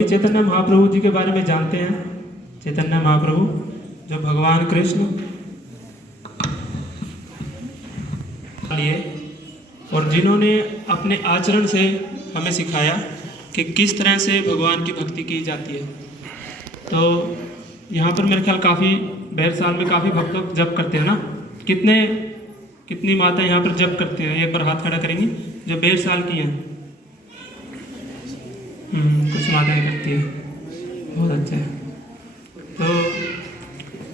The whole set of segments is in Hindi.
चैतन्य महाप्रभु जी के बारे में जानते हैं। चैतन्य महाप्रभु जो भगवान कृष्ण लिए और जिन्होंने अपने आचरण से हमें सिखाया कि किस तरह से भगवान की भक्ति की जाती है। तो यहाँ पर मेरे ख्याल काफ़ी बैर साल में काफ़ी भक्त लोग जप करते हैं ना। कितनी माताएं यहाँ पर जप करती हैं, एक बार हाथ खड़ा करेंगी जो 1.5 साल की हैं। कुछ माताएं करती है, बहुत अच्छा है। तो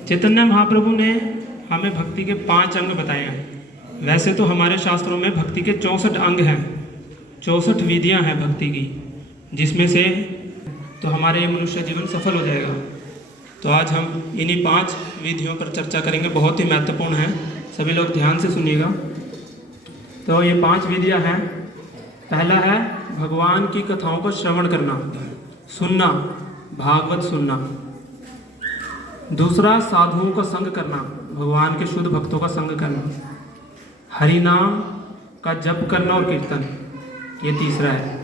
चैतन्य महाप्रभु ने हमें भक्ति के 5 अंग बताए हैं। वैसे तो हमारे शास्त्रों में भक्ति के 64 अंग हैं, 64 विधियां हैं भक्ति की, जिसमें से तो हमारे ये मनुष्य जीवन सफल हो जाएगा। तो आज हम इन्हीं 5 विधियों पर चर्चा करेंगे, बहुत ही महत्वपूर्ण है, सभी लोग ध्यान से सुनिएगा। तो ये 5 विधियां हैं। पहला है भगवान की कथाओं को श्रवण करना, सुनना, भागवत सुनना। दूसरा साधुओं का संग करना, भगवान के शुद्ध भक्तों का संग करना। हरि नाम का जप करना और कीर्तन, ये तीसरा है।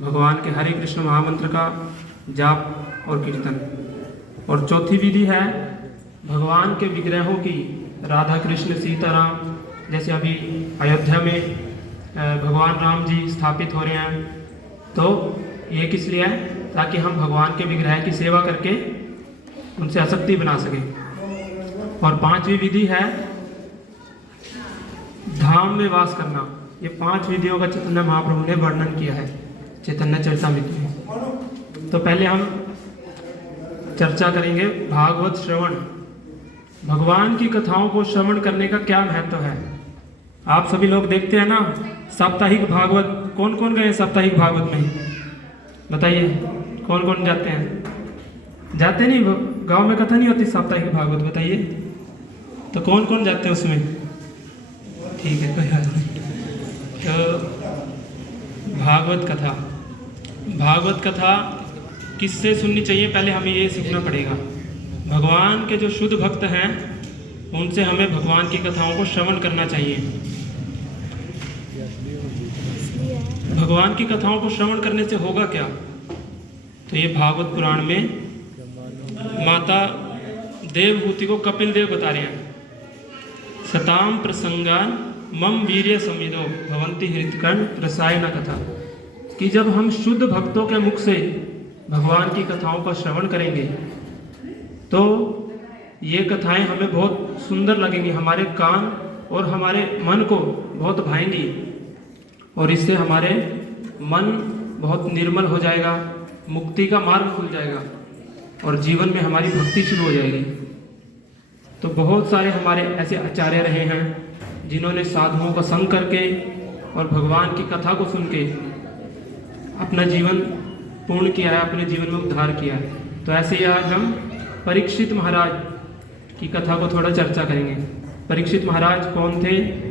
भगवान के हरे कृष्ण महामंत्र का जाप और कीर्तन। और चौथी विधि है भगवान के विग्रहों की, राधा कृष्ण सीताराम, जैसे अभी अयोध्या में भगवान राम जी स्थापित हो रहे हैं। तो ये किस लिए है? ताकि हम भगवान के विग्रह की सेवा करके उनसे आसक्ति बना सकें। और 5वीं विधि है धाम में वास करना। ये 5 विधियों का चैतन्य महाप्रभु ने वर्णन किया है चैतन्य चरितामृत में। तो पहले हम चर्चा करेंगे भागवत श्रवण। भगवान की कथाओं को श्रवण करने का क्या महत्व है? आप सभी लोग देखते हैं ना साप्ताहिक भागवत। कौन कौन गए साप्ताहिक भागवत में? बताइए कौन कौन जाते हैं? जाते नहीं, गांव में कथा नहीं होती साप्ताहिक भागवत, बताइए तो कौन कौन जाते हैं उसमें? ठीक है, कोई बात नहीं। तो भागवत कथा किससे सुननी चाहिए? पहले हमें ये सीखना पड़ेगा। भगवान के जो शुद्ध भक्त हैं उनसे हमें भगवान की कथाओं को श्रवण करना चाहिए। भगवान की कथाओं को श्रवण करने से होगा क्या? तो ये भागवत पुराण में माता देवहूति को कपिल देव बता रहे हैं। सताम प्रसंगान मम वीर्य समिदो भवंती हृतकंठ रसायन कथा, कि जब हम शुद्ध भक्तों के मुख से भगवान की कथाओं का श्रवण करेंगे तो ये कथाएं हमें बहुत सुंदर लगेंगी, हमारे कान और हमारे मन को बहुत भाएंगी, और इससे हमारे मन बहुत निर्मल हो जाएगा, मुक्ति का मार्ग खुल जाएगा और जीवन में हमारी भक्ति शुरू हो जाएगी। तो बहुत सारे हमारे ऐसे आचार्य रहे हैं जिन्होंने साधुओं का संग करके और भगवान की कथा को सुन के अपना जीवन पूर्ण किया है, अपने जीवन में उद्धार किया है। तो ऐसे ही आज हम परीक्षित महाराज की कथा को थोड़ा चर्चा करेंगे। परीक्षित महाराज कौन थे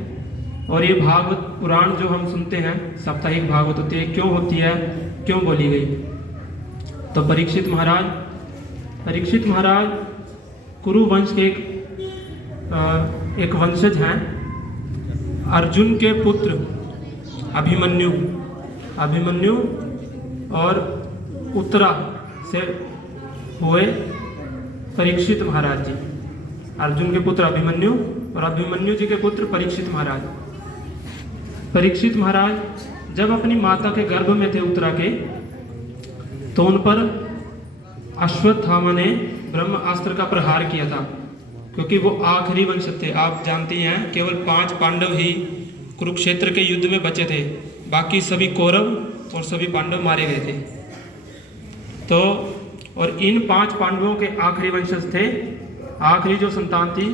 और ये भागवत पुराण जो हम सुनते हैं, साप्ताहिक भागवत होती है, क्यों होती है, क्यों बोली गई? तो परीक्षित महाराज कुरु वंश के एक वंशज हैं। अर्जुन के पुत्र अभिमन्यु और उत्तरा से हुए परीक्षित महाराज जी। अर्जुन के पुत्र अभिमन्यु और अभिमन्यु जी के पुत्र परीक्षित महाराज। परीक्षित महाराज जब अपनी माता के गर्भ में थे उत्तरा के, तो उन पर अश्वत्थामा ने ब्रह्मास्त्र का प्रहार किया था, क्योंकि वो आखिरी वंश थे। आप जानते हैं केवल 5 पांडव ही कुरुक्षेत्र के युद्ध में बचे थे, बाकी सभी कौरव और सभी पांडव मारे गए थे। तो और इन 5 पांडवों के आखिरी वंशज थे, आखिरी जो संतान थी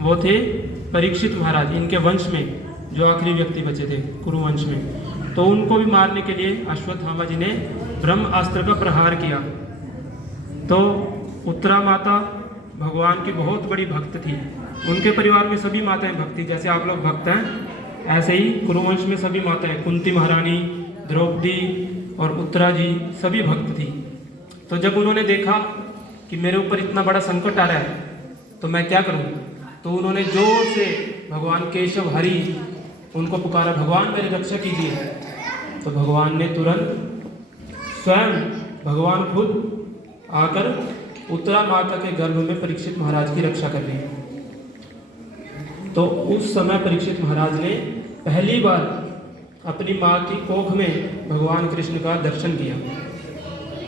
वो थे परीक्षित महाराज। इनके वंश में जो आखिरी व्यक्ति बचे थे कुरु वंश में, तो उनको भी मारने के लिए अश्वत्थामा जी ने ब्रह्मास्त्र का प्रहार किया। तो उत्तरा माता भगवान की बहुत बड़ी भक्त थी। उनके परिवार में सभी माताएं भक्त थी, जैसे आप लोग भक्त हैं ऐसे ही कुरुवंश में सभी माताएं, कुंती महारानी, द्रौपदी और उत्तरा जी सभी भक्त थी। तो जब उन्होंने देखा कि मेरे ऊपर इतना बड़ा संकट आ रहा है तो मैं क्या करूं, तो उन्होंने जोर से भगवान केशव हरि उनको पुकारा, भगवान मेरी रक्षा कीजिए। तो भगवान ने तुरंत स्वयं भगवान खुद आकर उत्तरा माता के गर्भ में परीक्षित महाराज की रक्षा कर रही है। तो उस समय परीक्षित महाराज ने पहली बार अपनी माँ की कोख में भगवान कृष्ण का दर्शन किया।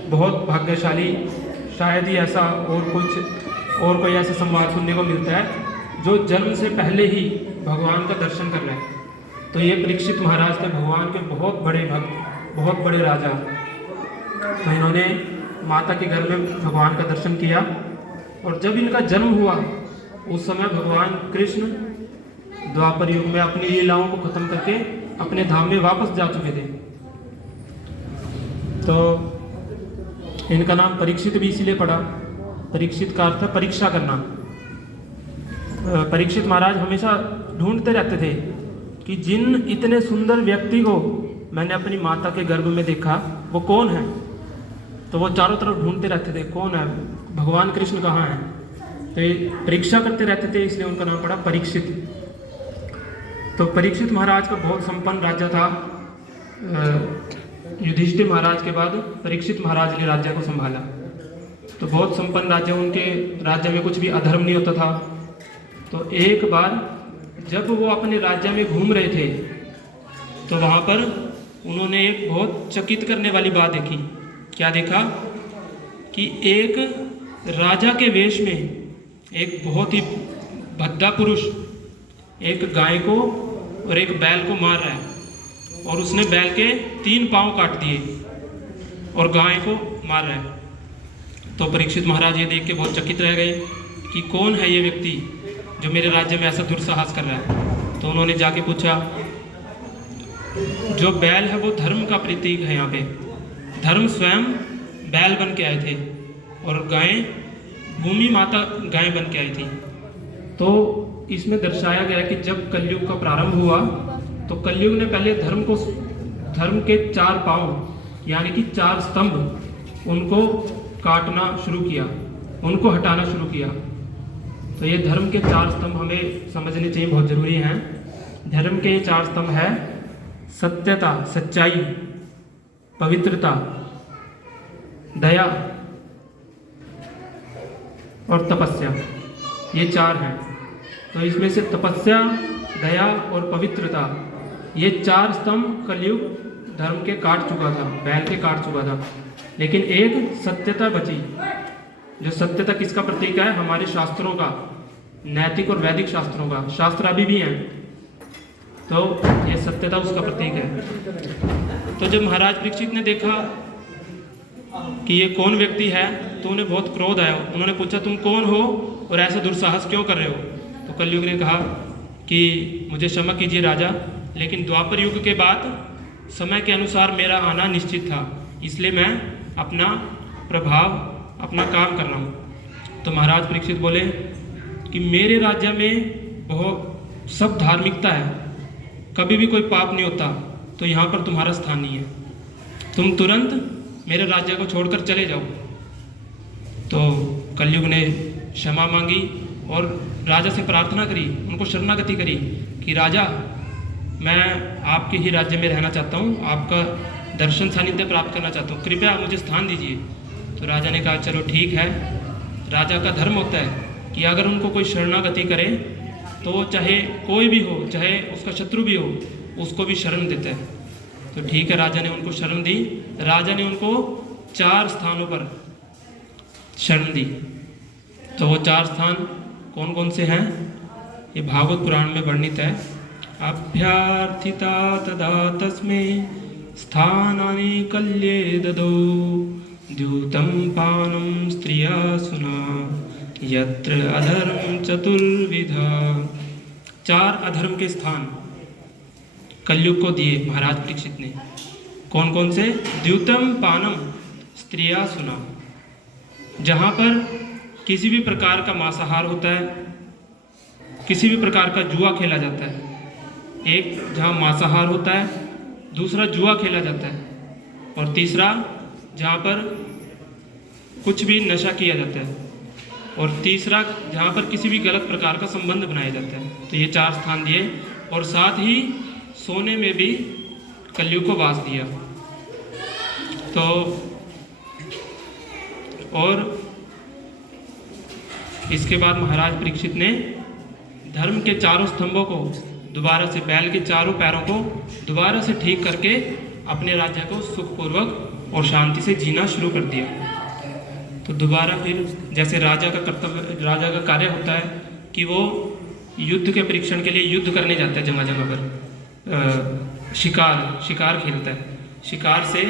बहुत भाग्यशाली, शायद ही ऐसा और कोई ऐसा संवाद सुनने को मिलता है जो जन्म से पहले ही भगवान का दर्शन कर रहे हैं। तो ये परीक्षित महाराज थे भगवान के बहुत बड़े भक्त, बहुत बड़े राजा। तो इन्होंने माता के घर में भगवान का दर्शन किया और जब इनका जन्म हुआ उस समय भगवान कृष्ण द्वापर युग में अपनी लीलाओं को खत्म करके अपने धाम में वापस जा चुके थे। तो इनका नाम परीक्षित भी इसीलिए पड़ा। परीक्षित का अर्थ है परीक्षा करना। परीक्षित महाराज हमेशा ढूंढते रहते थे कि जिन इतने सुंदर व्यक्ति को मैंने अपनी माता के गर्भ में देखा वो कौन है। तो वो चारों तरफ ढूंढते रहते थे कौन है, भगवान कृष्ण कहाँ है। तो ये परीक्षा करते रहते थे, इसलिए उनका नाम पड़ा परीक्षित। तो परीक्षित महाराज का बहुत संपन्न राज्य था। युधिष्ठिर महाराज के बाद परीक्षित महाराज ने राज्य को संभाला। तो बहुत संपन्न राज्य, उनके राज्य में कुछ भी अधर्म नहीं होता था। तो एक बार जब वो अपने राज्य में घूम रहे थे तो वहाँ पर उन्होंने एक बहुत चकित करने वाली बात देखी। क्या देखा कि एक राजा के वेश में एक बहुत ही भद्दा पुरुष एक गाय को और एक बैल को मार रहा है और उसने बैल के 3 पांव काट दिए और गाय को मार रहा है। तो परीक्षित महाराज ये देख के बहुत चकित रह गए कि कौन है ये व्यक्ति जो मेरे राज्य में ऐसा दुस्साहस कर रहा है। तो उन्होंने जाके पूछा, जो बैल है वो धर्म का प्रतीक है। यहाँ पे धर्म स्वयं बैल बन के आए थे और गाय भूमि माता गाय बन के आई थी। तो इसमें दर्शाया गया कि जब कलयुग का प्रारंभ हुआ तो कलयुग ने पहले धर्म के 4 पांव यानी कि 4 स्तंभ उनको काटना शुरू किया, उनको हटाना शुरू किया। तो ये धर्म के 4 स्तंभ हमें समझने चाहिए, बहुत जरूरी हैं। धर्म के ये 4 स्तंभ है सत्यता, सच्चाई, पवित्रता, दया और तपस्या। ये 4 हैं। तो इसमें से तपस्या, दया और पवित्रता, ये 4 स्तंभ कलयुग धर्म के काट चुका था, बैल के काट चुका था। लेकिन एक सत्यता बची। जो सत्यता किसका प्रतीक है? हमारे शास्त्रों का, नैतिक और वैदिक शास्त्रों का। शास्त्र अभी भी हैं, तो ये सत्यता उसका प्रतीक है। तो जब महाराज परीक्षित ने देखा कि ये कौन व्यक्ति है तो उन्हें बहुत क्रोध आया। उन्होंने पूछा, तुम कौन हो और ऐसा दुस्साहस क्यों कर रहे हो? तो कलयुग ने कहा कि मुझे क्षमा कीजिए राजा, लेकिन द्वापर युग के बाद समय के अनुसार मेरा आना निश्चित था, इसलिए मैं अपना प्रभाव, अपना काम कर रहा हूँ। तो महाराज परीक्षित बोले कि मेरे राज्य में बहुत सब धार्मिकता है, कभी भी कोई पाप नहीं होता, तो यहाँ पर तुम्हारा स्थान नहीं है। तुम तुरंत मेरे राज्य को छोड़कर चले जाओ। तो कलयुग ने क्षमा मांगी और राजा से प्रार्थना करी, उनको शरणागति करी कि राजा, मैं आपके ही राज्य में रहना चाहता हूँ, आपका दर्शन सानिध्य प्राप्त करना चाहता हूँ, कृपया मुझे स्थान दीजिए। तो राजा ने कहा, चलो ठीक है। राजा का धर्म होता है कि अगर उनको कोई शरणागति करे तो चाहे कोई भी हो, चाहे उसका शत्रु भी हो, उसको भी शरण देता है। तो ठीक है, राजा ने उनको शरण दी। राजा ने उनको 4 स्थानों पर शरण दी। तो वो 4 स्थान कौन कौन से हैं? ये भागवत पुराण में वर्णित है। अभ्यर्थिता तदा तस्मै स्थानानि कल्ये ददौ द्यूतं पानं स्त्रिया सुना यत्र अधर्म चतुर्विधा। 4 अधर्म के स्थान कलयुग को दिए महाराज परीक्षित ने। कौन कौन से? द्यूतम पानम स्त्रिया सुना, जहाँ पर किसी भी प्रकार का मांसाहार होता है, किसी भी प्रकार का जुआ खेला जाता है। एक जहाँ मांसाहार होता है, दूसरा जुआ खेला जाता है, और तीसरा जहाँ पर कुछ भी नशा किया जाता है, और तीसरा जहाँ पर किसी भी गलत प्रकार का संबंध बनाया जाता है। तो ये 4 स्थान दिए और साथ ही सोने में भी कलयुग को वास दिया। तो और इसके बाद महाराज परीक्षित ने धर्म के चारों स्तंभों को दोबारा से, बैल के चारों पैरों को दोबारा से ठीक करके अपने राज्य को सुखपूर्वक और शांति से जीना शुरू कर दिया। तो दोबारा फिर जैसे राजा का कर्तव्य, राजा का कार्य होता है कि वो युद्ध के परीक्षण के लिए युद्ध करने जाता है, जगह जगह पर शिकार खेलता है, शिकार से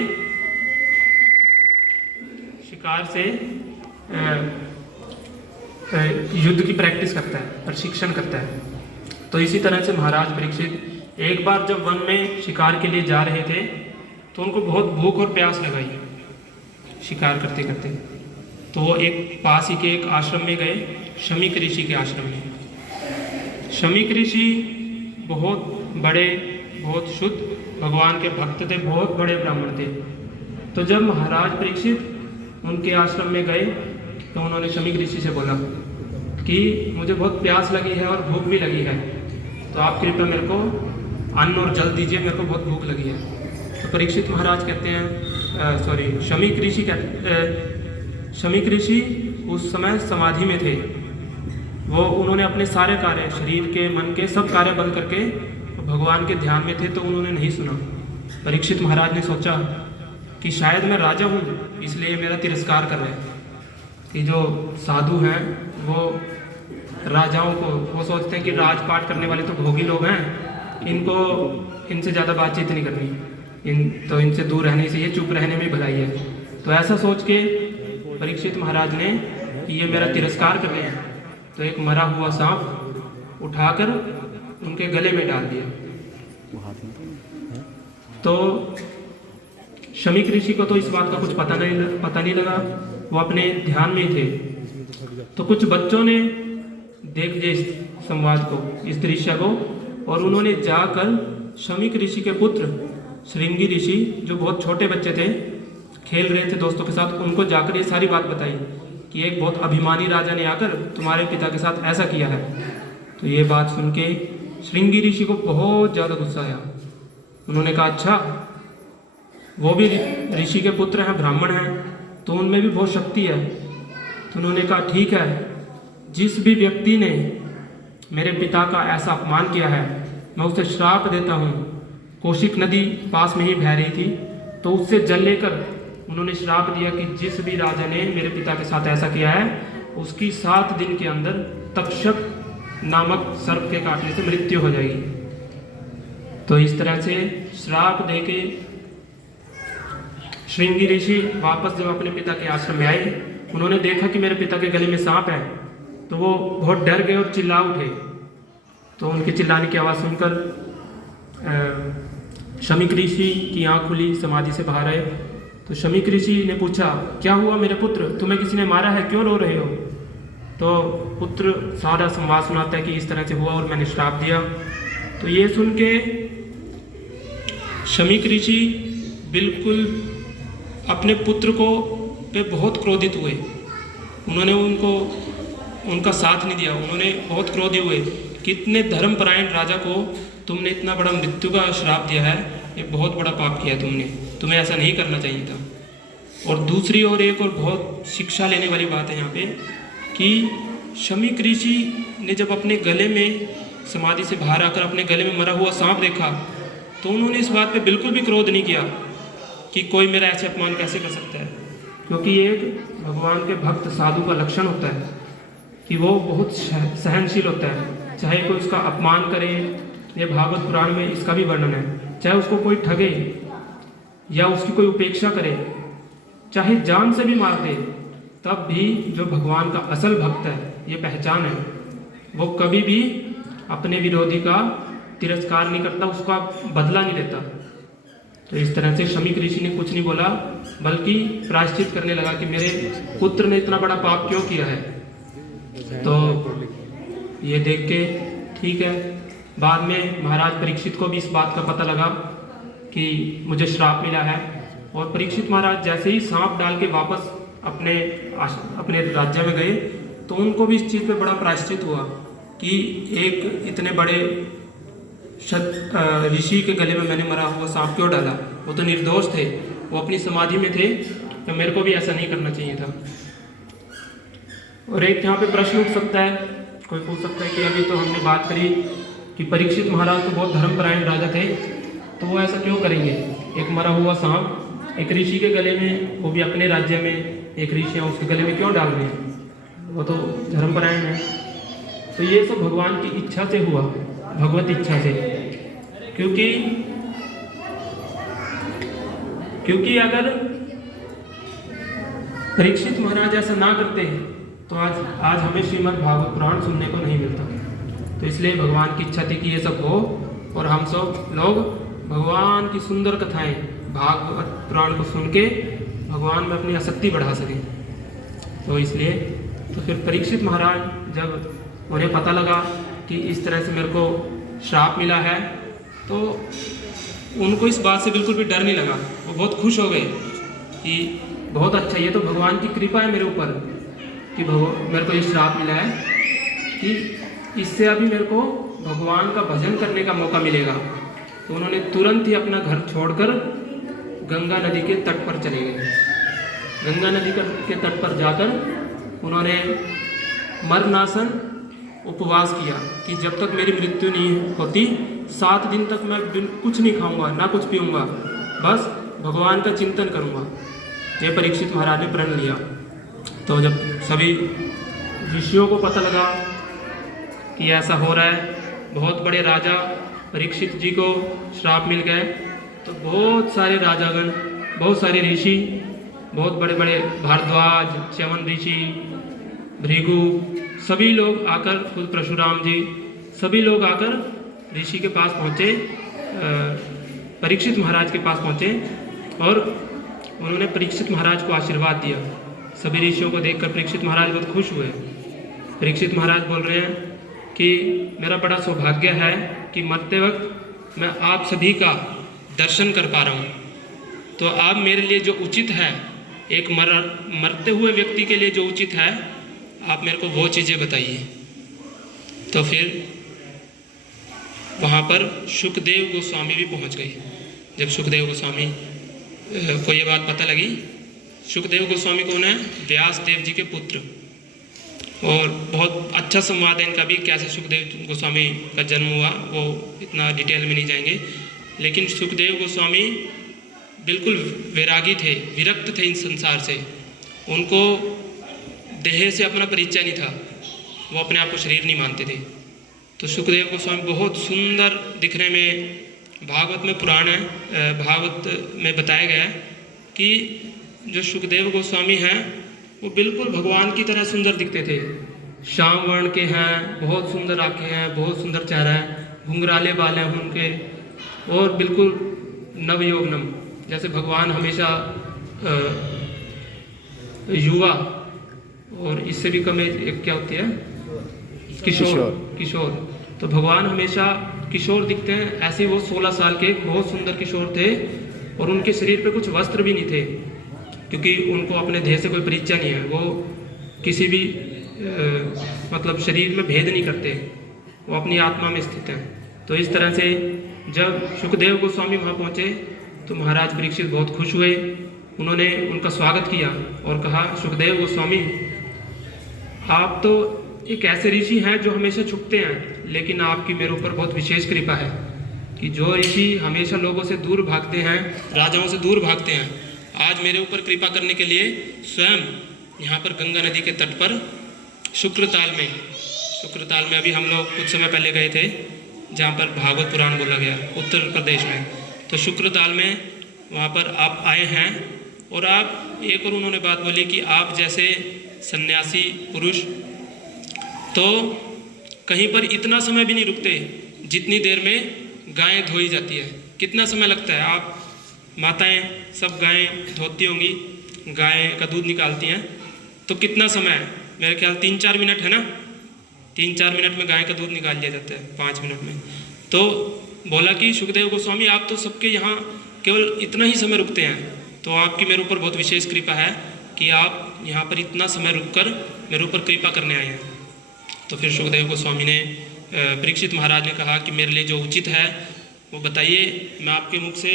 युद्ध की प्रैक्टिस करता है, प्रशिक्षण करता है। तो इसी तरह से महाराज परीक्षित एक बार जब वन में शिकार के लिए जा रहे थे तो उनको बहुत भूख और प्यास लगाई शिकार करते करते। तो वो एक पास ही के एक आश्रम में गए, शमीक ऋषि के आश्रम में। शमीक ऋषि बहुत बड़े, बहुत शुद्ध भगवान के भक्त थे, बहुत बड़े ब्राह्मण थे। तो जब महाराज परीक्षित उनके आश्रम में गए तो उन्होंने शमीक ऋषि से बोला कि मुझे बहुत प्यास लगी है और भूख भी लगी है, तो आप कृपया मेरे को अन्न और जल दीजिए, मेरे को बहुत भूख लगी है। तो परीक्षित महाराज कहते हैं, शमीक ऋषि उस समय समाधि में थे। वो उन्होंने अपने सारे कार्य, शरीर के, मन के सब कार्य बंद करके भगवान के ध्यान में थे, तो उन्होंने नहीं सुना। परीक्षित महाराज ने सोचा कि शायद मैं राजा हूँ इसलिए मेरा तिरस्कार कर रहे हैं। कि जो साधु हैं वो राजाओं को, वो सोचते हैं कि राजपाट करने वाले तो भोगी लोग हैं, इनसे ज़्यादा बातचीत नहीं करनी, तो इनसे दूर रहने से ये चुप रहने में भलाई है। तो ऐसा सोच के परीक्षित महाराज ने कि ये मेरा तिरस्कार कर रहे हैं, तो एक मरा हुआ सांप उठाकर उनके गले में डाल दिया। तो शमीक ऋषि को तो इस बात का कुछ पता नहीं लगा, वो अपने ध्यान में थे। तो कुछ बच्चों ने देख लिया इस संवाद को, इस दृश्य को, और उन्होंने जाकर शमीक ऋषि के पुत्र श्रृंगी ऋषि, जो बहुत छोटे बच्चे थे, खेल रहे थे दोस्तों के साथ, उनको जाकर ये सारी बात बताई कि एक बहुत अभिमानी राजा ने आकर तुम्हारे पिता के साथ ऐसा किया है। तो ये बात सुन के श्रृंगी ऋषि को बहुत ज़्यादा गुस्सा आया। उन्होंने कहा अच्छा, वो भी ऋषि के पुत्र हैं, ब्राह्मण हैं, तो उनमें भी बहुत शक्ति है। तो उन्होंने कहा ठीक है, जिस भी व्यक्ति ने मेरे पिता का ऐसा अपमान किया है मैं उसे श्राप देता हूँ। कौशिक नदी पास में ही बह रही थी, तो उससे जल लेकर उन्होंने श्राप दिया कि जिस भी राजा ने मेरे पिता के साथ ऐसा किया है उसकी 7 दिन के अंदर तक्षक नामक सर्प के काटने से मृत्यु हो जाएगी। तो इस तरह से श्राप देके श्रृंगी ऋषि वापस जब अपने पिता के आश्रम में आए, उन्होंने देखा कि मेरे पिता के गले में सांप है, तो वो बहुत डर गए और चिल्ला उठे। तो उनके चिल्लाने की आवाज़ सुनकर शमीक ऋषि की आँख खुली, समाधि से बाहर आए। तो शमीक ऋषि ने पूछा क्या हुआ मेरे पुत्र, तुम्हें किसी ने मारा है, क्यों रो रहे हो? तो पुत्र सारा संवाद सुनाता है कि इस तरह से हुआ और मैंने श्राप दिया। तो ये सुन के शमीक ऋषि बिल्कुल अपने पुत्र को पे बहुत क्रोधित हुए। उन्होंने उनका साथ नहीं दिया, उन्होंने बहुत क्रोधी हुए कि इतने धर्मपरायण राजा को तुमने इतना बड़ा मृत्यु का श्राप दिया है, ये बहुत बड़ा पाप किया तुमने, तुम्हें ऐसा नहीं करना चाहिए था। और दूसरी ओर एक और बहुत शिक्षा लेने वाली बात है यहाँ पे कि शमीक ऋषि ने जब अपने गले में समाधि से बाहर आकर अपने गले में मरा हुआ सांप देखा, तो उन्होंने इस बात पे बिल्कुल भी क्रोध नहीं किया कि कोई मेरा ऐसे अपमान कैसे कर सकता है, क्योंकि एक भगवान के भक्त साधु का लक्षण होता है कि वो बहुत सहनशील होता है, चाहे कोई उसका अपमान करे। ये भागवत पुराण में इसका भी वर्णन है, चाहे उसको कोई ठगे या उसकी कोई उपेक्षा करे, चाहे जान से भी मार दे, तब भी जो भगवान का असल भक्त है, ये पहचान है, वो कभी भी अपने विरोधी का तिरस्कार नहीं करता, उसका बदला नहीं लेता। तो इस तरह से शमीक ऋषि ने कुछ नहीं बोला, बल्कि प्रायश्चित करने लगा कि मेरे पुत्र ने इतना बड़ा पाप क्यों किया है। तो ये देख के ठीक है, बाद में महाराज परीक्षित को भी इस बात का पता लगा कि मुझे श्राप मिला है, और परीक्षित महाराज जैसे ही सांप डाल के वापस अपने राज्य में गए, तो उनको भी इस चीज़ पे बड़ा प्रायश्चित हुआ कि एक इतने बड़े ऋषि के गले में मैंने मरा हुआ सांप क्यों डाला। वो तो निर्दोष थे, वो अपनी समाधि में थे, तो मेरे को भी ऐसा नहीं करना चाहिए था। और एक यहाँ पे प्रश्न उठ सकता है, कोई पूछ सकता है कि अभी तो हमने बात करी कि परीक्षित महाराज तो बहुत धर्मपरायण राजा थे, तो वो ऐसा क्यों करेंगे? एक मरा हुआ सांप एक ऋषि के गले में, वो भी अपने राज्य में एक ऋषि है, उसके गले में क्यों डाल रहे हैं? वो तो धर्मपरायण है। तो ये सब भगवान की इच्छा से हुआ, भगवत इच्छा से। क्योंकि अगर परीक्षित महाराज ऐसा ना करते तो आज हमें श्रीमद् भागवत पुराण सुनने को नहीं मिलता। तो इसलिए भगवान की इच्छा थी कि ये सब हो और हम सब लोग भगवान की सुंदर कथाएं भागवत पुराण को सुन के भगवान में अपनी आसक्ति बढ़ा सकें। तो इसलिए तो फिर परीक्षित महाराज जब उन्हें पता लगा कि इस तरह से मेरे को श्राप मिला है, तो उनको इस बात से बिल्कुल भी डर नहीं लगा। वो बहुत खुश हो गए कि बहुत अच्छा, ये तो भगवान की कृपा है मेरे ऊपर कि मेरे को ये श्राप मिला है कि इससे अभी मेरे को भगवान का भजन करने का मौका मिलेगा। तो उन्होंने तुरंत ही अपना घर छोड़कर गंगा नदी के तट पर चले गए। गंगा नदी के तट पर जाकर उन्होंने मरणासन उपवास किया कि जब तक मेरी मृत्यु नहीं होती 7 दिन तक मैं कुछ नहीं खाऊंगा, ना कुछ पीऊंगा, बस भगवान का चिंतन करूंगा। ये परीक्षित महाराज ने प्रण लिया। तो जब सभी ऋषियों को पता लगा कि ऐसा हो रहा है, बहुत बड़े राजा परीक्षित जी को श्राप मिल गए, तो बहुत सारे राजागण, बहुत सारे ऋषि, बहुत बड़े बड़े भारद्वाज, च्यवन ऋषि, भृगु, सभी लोग आकर, खुद परशुराम जी, सभी लोग आकर ऋषि के पास पहुँचे, परीक्षित महाराज के पास पहुँचे और उन्होंने परीक्षित महाराज को आशीर्वाद दिया। सभी ऋषियों को देखकर परीक्षित महाराज बहुत खुश हुए। परीक्षित महाराज बोल रहे हैं कि मेरा बड़ा सौभाग्य है कि मरते वक्त मैं आप सभी का दर्शन कर पा रहा हूँ। तो आप मेरे लिए जो उचित है, एक मरते हुए व्यक्ति के लिए जो उचित है, आप मेरे को वो चीज़ें बताइए। तो फिर वहाँ पर शुकदेव गोस्वामी भी पहुँच गए। जब शुकदेव गोस्वामी को ये बात पता लगी, शुकदेव गोस्वामी कौन है? व्यास देव जी के पुत्र। और बहुत अच्छा संवाद है इनका भी, कैसे सुखदेव गोस्वामी का जन्म हुआ, वो इतना डिटेल में नहीं जाएंगे। लेकिन सुखदेव गोस्वामी बिल्कुल वैरागी थे, विरक्त थे इन संसार से। उनको देह से अपना परिचय नहीं था, वो अपने आप को शरीर नहीं मानते थे। तो सुखदेव गोस्वामी बहुत सुंदर दिखने में, भागवत में पुराण है, भागवत में बताया गया है कि जो सुखदेव गोस्वामी हैं वो बिल्कुल भगवान की तरह सुंदर दिखते थे। श्याम वर्ण के हैं, बहुत सुंदर आंखें हैं, बहुत सुंदर चेहरा है, घुंघराले बाल हैं उनके, और बिल्कुल नवयौवनम, जैसे भगवान हमेशा युवा, और इससे भी कम एक क्या होती है, किशोर। तो भगवान हमेशा किशोर दिखते हैं, ऐसे वो 16 साल के बहुत सुंदर किशोर थे। और उनके शरीर पे कुछ वस्त्र भी नहीं थे, क्योंकि उनको अपने देह से कोई परिचय नहीं है। वो किसी भी मतलब शरीर में भेद नहीं करते, वो अपनी आत्मा में स्थित हैं। तो इस तरह से जब सुखदेव गोस्वामी वहाँ पहुँचे तो महाराज परीक्षित बहुत खुश हुए। उन्होंने उनका स्वागत किया और कहा, सुखदेव गोस्वामी, आप तो एक ऐसे ऋषि हैं जो हमेशा छुपते हैं, लेकिन आपकी मेरे ऊपर बहुत विशेष कृपा है कि जो ऋषि हमेशा लोगों से दूर भागते हैं, राजाओं से दूर भागते हैं, आज मेरे ऊपर कृपा करने के लिए स्वयं यहाँ पर गंगा नदी के तट पर शुक्रताल में अभी हम लोग कुछ समय पहले गए थे, जहाँ पर भागवत पुराण बोला गया, उत्तर प्रदेश में। तो शुक्रताल में वहाँ पर आप आए हैं, और आप एक और उन्होंने बात बोली कि आप जैसे सन्यासी पुरुष तो कहीं पर इतना समय भी नहीं रुकते जितनी देर में गायें धोई जाती है। कितना समय लगता है? आप माताएं सब गायें धोती होंगी, गाय का दूध निकालती हैं, तो कितना समय? मेरे ख्याल 3-4 मिनट है ना, 3-4 मिनट में गाय का दूध निकाल लिया जाता है, 5 मिनट में। तो बोला कि सुखदेव गोस्वामी, आप तो सबके यहाँ केवल इतना ही समय रुकते हैं, तो आपकी मेरे ऊपर बहुत विशेष कृपा है कि आप यहाँ पर इतना समय रुककर मेरे ऊपर कृपा करने आए हैं। तो फिर सुखदेव गोस्वामी ने, परीक्षित महाराज ने कहा कि मेरे लिए जो उचित है वो बताइए, मैं आपके मुख से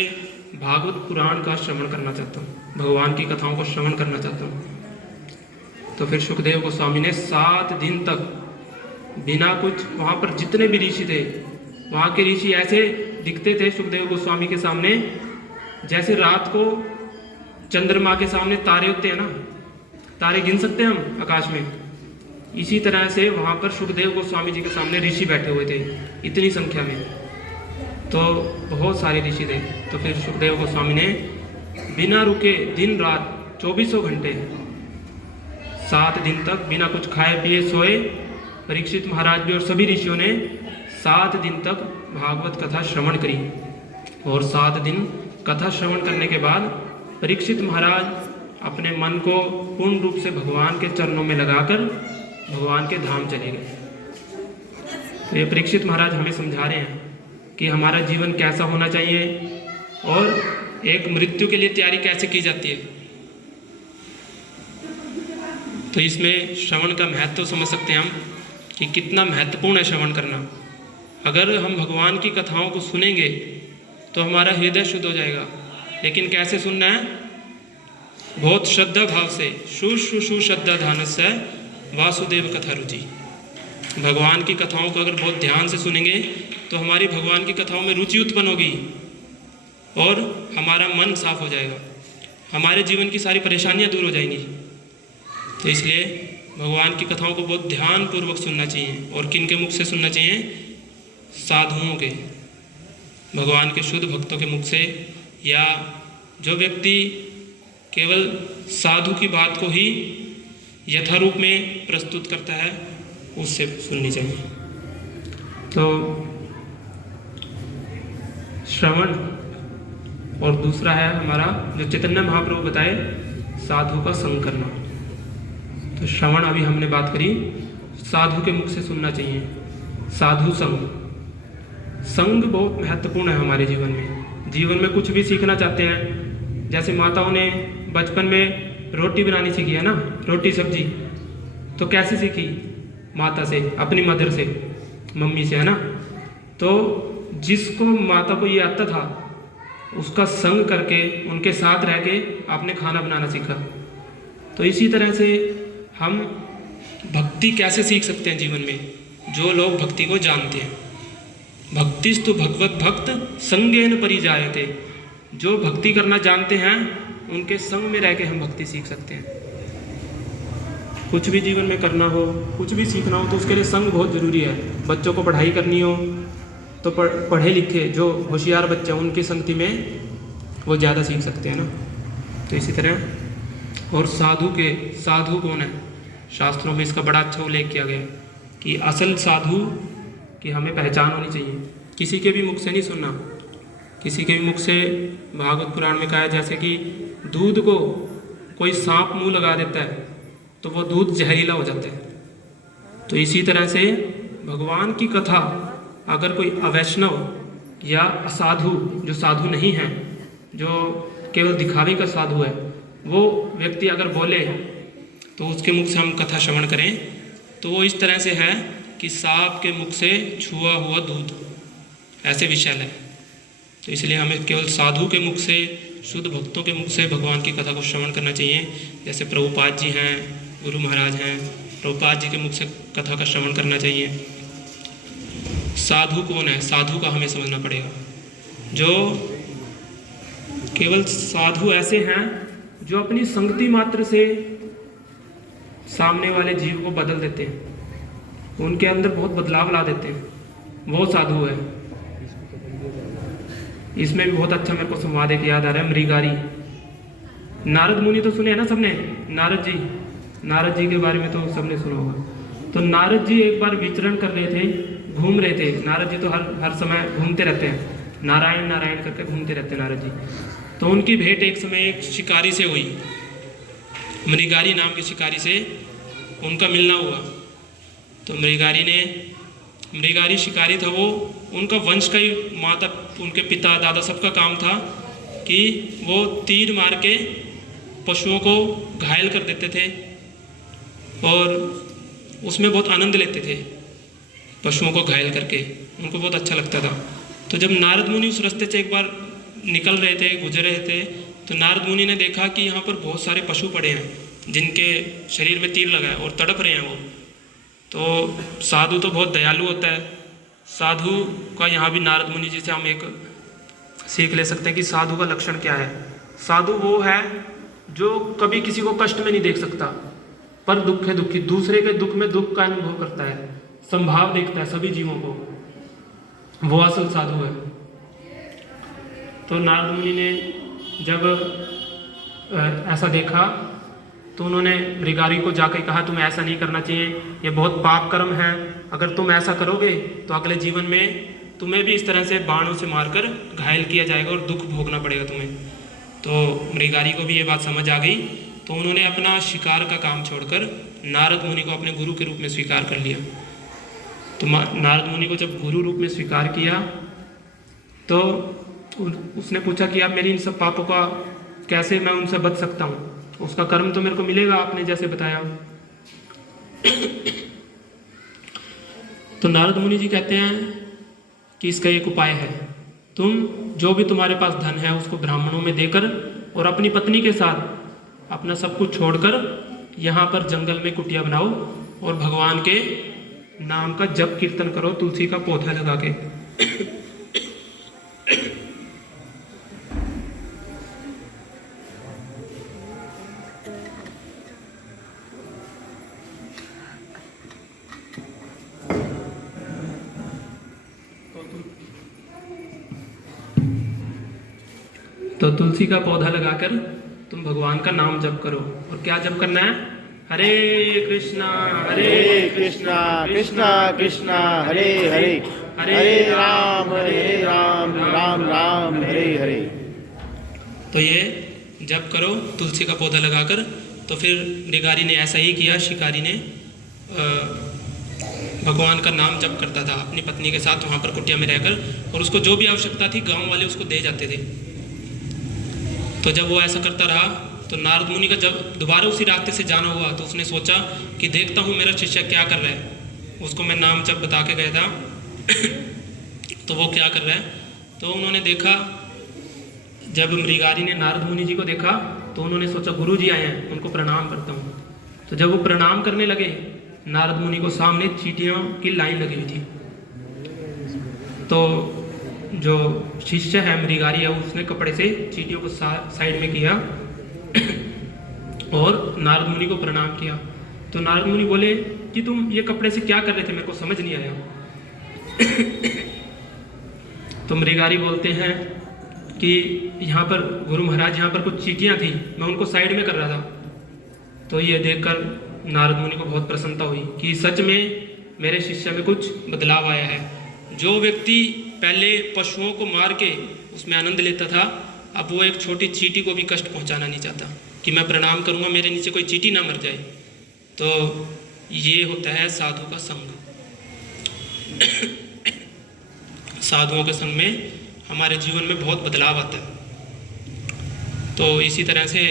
भागवत पुराण का श्रवण करना चाहता हूँ, भगवान की कथाओं को श्रवण करना चाहता हूँ। तो फिर सुखदेव गोस्वामी ने 7 दिन तक बिना कुछ, वहाँ पर जितने भी ऋषि थे, वहाँ के ऋषि ऐसे दिखते थे सुखदेव गोस्वामी के सामने जैसे रात को चंद्रमा के सामने तारे होते हैं ना, तारे गिन सकते हैं हम आकाश में, इसी तरह से वहाँ पर सुखदेव गोस्वामी जी के सामने ऋषि बैठे हुए थे इतनी संख्या में। तो बहुत सारे ऋषि थे। तो फिर सुखदेव गोस्वामी ने बिना रुके दिन रात 24 घंटे 7 दिन तक बिना कुछ खाए पिए सोए, परीक्षित महाराज भी और सभी ऋषियों ने 7 दिन तक भागवत कथा श्रवण करी। और 7 दिन कथा श्रवण करने के बाद परीक्षित महाराज अपने मन को पूर्ण रूप से भगवान के चरणों में लगाकर भगवान के धाम चले गए। तो ये परीक्षित महाराज हमें समझा रहे हैं कि हमारा जीवन कैसा होना चाहिए और एक मृत्यु के लिए तैयारी कैसे की जाती है। तो इसमें श्रवण का महत्व समझ सकते हैं हम कि कितना महत्वपूर्ण है श्रवण करना। अगर हम भगवान की कथाओं को सुनेंगे तो हमारा हृदय शुद्ध हो जाएगा। लेकिन कैसे सुनना है? बहुत श्रद्धा भाव से, शु श्रद्धा धान से वासुदेव कथा रुचि। भगवान की कथाओं को अगर बहुत ध्यान से सुनेंगे तो हमारी भगवान की कथाओं में रुचि उत्पन्न होगी और हमारा मन साफ हो जाएगा, हमारे जीवन की सारी परेशानियां दूर हो जाएंगी। तो इसलिए भगवान की कथाओं को बहुत ध्यानपूर्वक सुनना चाहिए। और किन के मुख से सुनना चाहिए? साधुओं के, भगवान के शुद्ध भक्तों के मुख से, या जो व्यक्ति केवल साधु की बात को ही यथारूप में प्रस्तुत करता है उससे सुननी चाहिए। तो श्रवण, और दूसरा है हमारा जो चैतन्य महाप्रभु बताए साधु का संग करना। तो श्रवण अभी हमने बात करी, साधु के मुख से सुनना चाहिए। साधु संग, संग बहुत महत्वपूर्ण है हमारे जीवन में। जीवन में कुछ भी सीखना चाहते हैं, जैसे माताओं ने बचपन में रोटी बनानी सीखी है ना, रोटी सब्जी, तो कैसे सीखी? माता से, अपनी मदर से, मम्मी से, है ना। तो जिसको माता को ये आता था उसका संग करके उनके साथ रह के आपने खाना बनाना सीखा। तो इसी तरह से हम भक्ति कैसे सीख सकते हैं जीवन में? जो लोग भक्ति को जानते हैं, भक्तिस्तु भगवत भक्त संगेन परिजायते। जो भक्ति करना जानते हैं उनके संग में रह के हम भक्ति सीख सकते हैं। कुछ भी जीवन में करना हो, कुछ भी सीखना हो तो उसके लिए संग बहुत ज़रूरी है। बच्चों को पढ़ाई करनी हो तो पढ़े लिखे जो होशियार बच्चे हैं उनकी संगति में वो ज़्यादा सीख सकते हैं ना। तो इसी तरह, और साधु कौन है? शास्त्रों में इसका बड़ा अच्छा उल्लेख किया गया कि असल साधु की हमें पहचान होनी चाहिए। किसी के भी मुख से नहीं सुनना, किसी के भी मुख से। भागवत पुराण में कहा है जैसे कि दूध को कोई सांप मुंह लगा देता है तो वो दूध जहरीला हो जाता है। तो इसी तरह से भगवान की कथा अगर कोई अवैष्णव या असाधु, जो साधु नहीं है, जो केवल दिखावे का साधु है, वो व्यक्ति अगर बोले तो उसके मुख से हम कथा श्रवण करें तो वो इस तरह से है कि सांप के मुख से छुआ हुआ दूध, ऐसे विशाल है। तो इसलिए हमें केवल साधु के मुख से, शुद्ध भक्तों के मुख से भगवान की कथा को श्रवण करना चाहिए। जैसे प्रभुपाद जी हैं, गुरु महाराज हैं, प्रभुपाद जी के मुख से कथा का श्रवण करना चाहिए। साधु कौन है? साधु का हमें समझना पड़ेगा। जो केवल साधु ऐसे हैं जो अपनी संगति मात्र से सामने वाले जीव को बदल देते हैं, उनके अंदर बहुत बदलाव ला देते हैं, वो साधु है। इसमें भी बहुत अच्छा मेरे को संवाद एक याद आ रहा है, मृगारी। नारद मुनि तो सुने हैं ना सबने, नारद जी के बारे में तो सबने सुना होगा। तो नारद जी एक बार विचरण कर रहे थे, घूम रहे थे। नारद जी तो हर समय घूमते रहते हैं, नारायण नारायण करके घूमते रहते हैं नारद जी। तो उनकी भेंट एक समय एक शिकारी से हुई, मृगारी नाम के शिकारी से उनका मिलना हुआ। तो मृगारी शिकारी था, वो उनका वंश का ही, माता, उनके पिता, दादा, सबका काम था कि वो तीर मार के पशुओं को घायल कर देते थे और उसमें बहुत आनंद लेते थे, पशुओं को घायल करके उनको बहुत अच्छा लगता था। तो जब नारद मुनि उस रास्ते से एक बार निकल रहे थे, गुजर रहे थे, तो नारद मुनि ने देखा कि यहाँ पर बहुत सारे पशु पड़े हैं, जिनके शरीर में तीर लगा है और तड़प रहे हैं वो, तो साधु तो बहुत दयालु होता है। साधु का यहाँ भी नारद मुनि जी से हम एक सीख ले सकते हैं कि साधु का लक्षण क्या है। साधु वो है जो कभी किसी को कष्ट में नहीं देख सकता, पर दुख है दुखी, दूसरे के दुख में दुख का अनुभव करता है, संभाव देखता है सभी जीवों को, वो असल साधु है। तो नारद मुनि ने जब ऐसा देखा तो उन्होंने मृगारी को जाकर कहा तुम्हें ऐसा नहीं करना चाहिए, ये बहुत पाप कर्म है, अगर तुम ऐसा करोगे तो अगले जीवन में तुम्हें भी इस तरह से बाणों से मारकर घायल किया जाएगा और दुख भोगना पड़ेगा तुम्हें। तो मृगारी को भी ये बात समझ आ गई, तो उन्होंने अपना शिकार का काम छोड़कर नारद मुनि को अपने गुरु के रूप में स्वीकार कर लिया। तो नारद मुनि को जब गुरु रूप में स्वीकार किया तो उसने पूछा कि आप मेरी इन सब पापों का कैसे मैं उनसे बच सकता हूँ, उसका कर्म तो मेरे को मिलेगा आपने जैसे बताया। तो नारद मुनि जी कहते हैं कि इसका एक उपाय है, तुम जो भी तुम्हारे पास धन है उसको ब्राह्मणों में देकर और अपनी पत्नी के साथ अपना सब कुछ छोड़कर यहाँ पर जंगल में कुटिया बनाओ और भगवान के नाम का जप कीर्तन करो, तुलसी का पौधा लगा के। तो तुलसी का पौधा लगाकर तुम भगवान का नाम जप करो। और क्या जप करना है? हरे कृष्णा कृष्णा कृष्णा कृष्णा हरे हरे, हरे राम राम राम हरे हरे। तो ये जप करो तुलसी का पौधा लगाकर। तो फिर मृगारी ने ऐसा ही किया, शिकारी ने भगवान का नाम जप करता था अपनी पत्नी के साथ वहाँ पर कुटिया में रहकर, और उसको जो भी आवश्यकता थी गांव वाले उसको दे जाते थे। तो जब वो ऐसा करता रहा तो नारद मुनि का जब दोबारा उसी रास्ते से जाना हुआ तो उसने सोचा कि देखता हूँ मेरा शिष्य क्या कर रहा है। उसको मैं नाम जब बता के गया था तो वो क्या कर रहा है। तो उन्होंने देखा, जब मृगारी ने नारद मुनि जी को देखा तो उन्होंने सोचा गुरु जी आए हैं, उनको प्रणाम करता हूँ। तो जब वो प्रणाम करने लगे, नारद मुनि को सामने चींटियों की लाइन लगी हुई थी। तो जो शिष्य है मृगारी है, उसने कपड़े से चींटियों को साइड में किया और नारद मुनि को प्रणाम किया। तो नारद मुनि बोले कि तुम ये कपड़े से क्या कर रहे थे, मेरे को समझ नहीं आया। तो मृगारी बोलते हैं कि यहाँ पर गुरु महाराज, यहाँ पर कुछ चींटियाँ थी, मैं उनको साइड में कर रहा था। तो ये देखकर नारद मुनि को बहुत प्रसन्नता हुई कि सच में मेरे शिष्य में कुछ बदलाव आया है। जो व्यक्ति पहले पशुओं को मार के उसमें आनंद लेता था, अब वो एक छोटी चींटी को भी कष्ट पहुंचाना नहीं चाहता कि मैं प्रणाम करूंगा मेरे नीचे कोई चींटी ना मर जाए। तो ये होता है साधु का संग। साधुओं के संग में हमारे जीवन में बहुत बदलाव आता है। तो इसी तरह से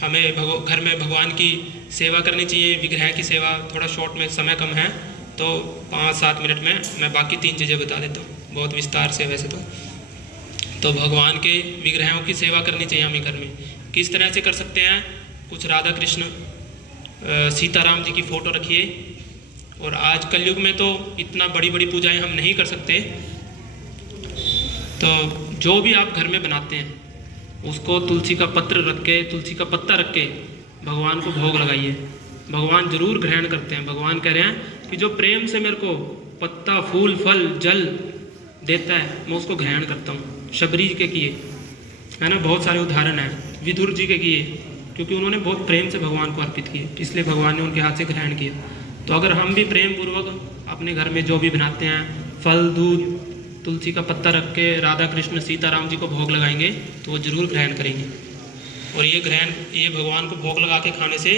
हमें घर में भगवान की सेवा करनी चाहिए। विग्रह की सेवा थोड़ा शॉर्ट में, समय कम है तो 5-7 मिनट में मैं बाकी 3 चीज़ें बता देता हूँ, बहुत विस्तार से वैसे तो भगवान के विग्रहों की सेवा करनी चाहिए हमें घर में। किस तरह से कर सकते हैं? कुछ राधा कृष्ण सीताराम जी की फ़ोटो रखिए। और आज कलयुग में तो इतना बड़ी बड़ी पूजाएं हम नहीं कर सकते, तो जो भी आप घर में बनाते हैं उसको तुलसी का पत्र रख के, तुलसी का पत्ता रख के भगवान को भोग लगाइए। भगवान जरूर ग्रहण करते हैं। भगवान कह रहे हैं कि जो प्रेम से मेरे को पत्ता, फूल, फल, जल देता है मैं उसको ग्रहण करता हूँ। शबरी के किए, है ना, बहुत सारे उदाहरण हैं। विदुर जी के किए, क्योंकि उन्होंने बहुत प्रेम से भगवान को अर्पित किए, इसलिए भगवान ने उनके हाथ से ग्रहण किया। तो अगर हम भी प्रेम पूर्वक अपने घर में जो भी बनाते हैं, फल, दूध, तुलसी का पत्ता रख के राधा कृष्ण सीताराम जी को भोग लगाएंगे तो वो जरूर ग्रहण करेंगे। और ये भगवान को भोग लगा के खाने से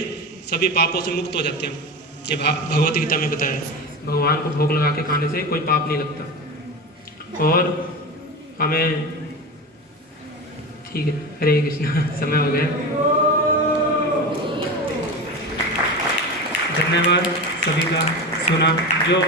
सभी पापों से मुक्त हो जाते हैं। ये भगवत गीता में बताया, भगवान को भोग लगा के खाने से कोई पाप नहीं लगता। और हमें, ठीक है, हरे कृष्णा, समय हो गया। धन्यवाद सभी का सुना। जो